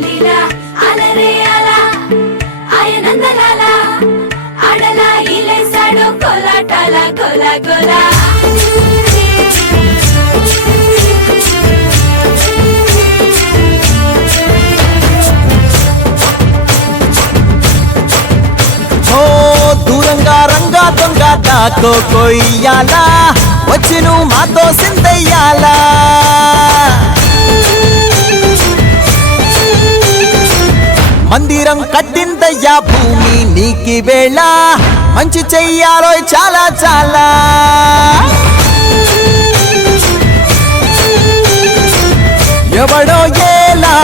లీలా అలరే అలా ఆయనందలాల ఆడలా ఇలేసాడు కోలాటాల గోలా గోలా దూరంగా రంగా దొంగ దాకో కొయ్యాలా వచ్చి నువ్వు మాతో సిందయ్యాలా మందిరం కట్టిందయ్యా భూమి నీకి వేళ మంచి చెయ్యాలో చాలా చాలా ఎవడో ఏలా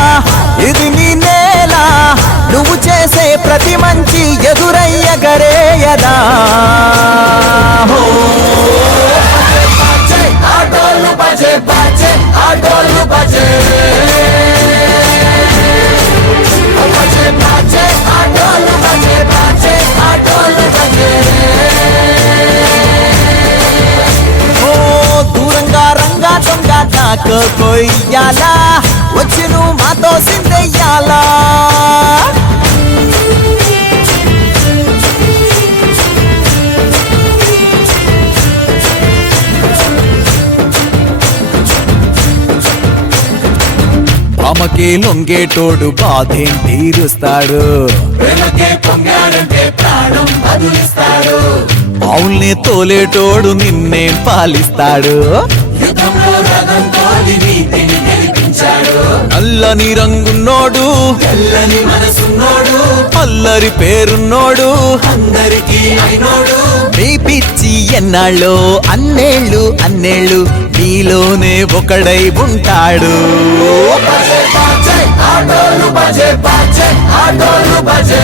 ఇది నీ నేల నువ్వు చేసే ప్రతి మంచి ఎదురయ్యగరేయదా ఆటోలు బజే బజే ఆటోలు బజే బజే బజే ఆటోలు బజే బజే ఆటోలు బజే దూరంగా రంగా దొంగ నాకు కొయ్యాలా వచ్చి నువ్వు మాతో సిందెయ్యాలా ఆమెకే లొంగేటోడు బాధేం తీరుస్తాడు అవుల్ని తోలేటోడు నిన్నేం పాలిస్తాడు నల్లని రంగున్నోడు తెల్లని మనసున్నోడు అల్లరి పేరున్నోడు అందరికీ అయినోడు నీ పిచ్చి ఎన్నాళ్ళో అన్నేళ్ళు అన్నేళ్ళు నీలోనే ఒకడై ఉంటాడు ఆటోలు బజే బజే ఆటోలు బజే